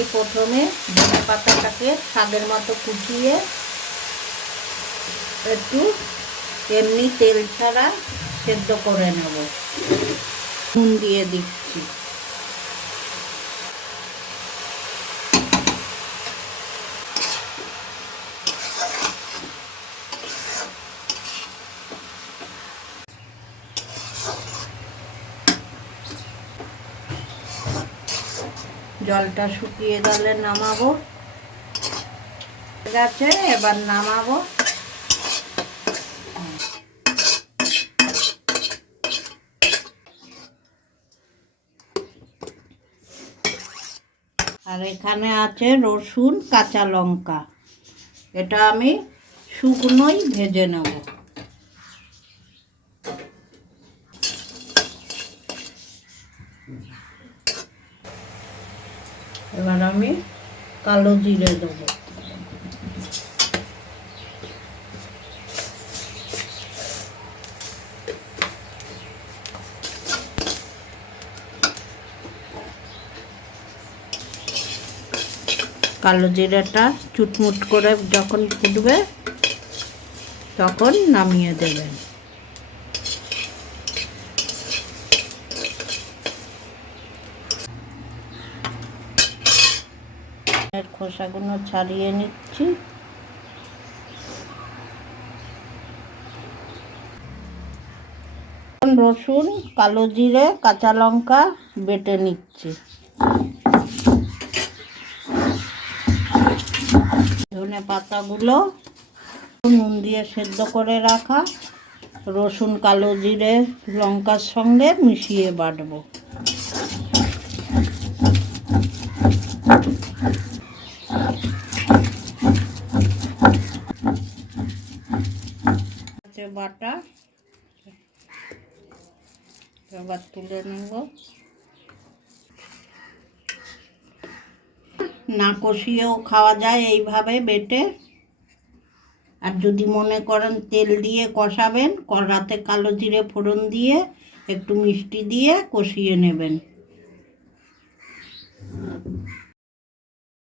আমি প্রথমে ধনে পাতাটাকে স্বাদের মতো কুচিয়ে একটু এমনি তেল ছাড়া সেদ্ধ করে নেব। নুন দিয়ে দিচ্ছি। জলটা শুকিয়ে গেলে নামাবো। আছে, এবার নামাবো। আর এখানে আছে রসুন, কাঁচা লঙ্কা। এটা আমি শুকনোই ভেজে নেব। এবার আমি কালো জিরে দেবো। কালো জিরাটা চুটমুট করে যখন ফুটবে তখন নামিয়ে দেবেন। এর খোসাগুলো ছাড়িয়ে নিচ্ছি। রসুন, কালো জিরে, কাঁচা লঙ্কা বেটে নিচ্ছি। ধনে পাতাগুলো নুন দিয়ে সেদ্ধ করে রাখা। রসুন, কালো জিরে, লঙ্কার সঙ্গে মিশিয়ে বাটবো। বাটা। এবার তুলে নেব। না কষিয়েও খাওয়া যায় এইভাবে বেটে। আর যদি মনে করেন তেল দিয়ে কষাবেন, কড়াতে কালো জিরে ফোড়ন দিয়ে, একটু মিষ্টি দিয়ে কষিয়ে নেবেন।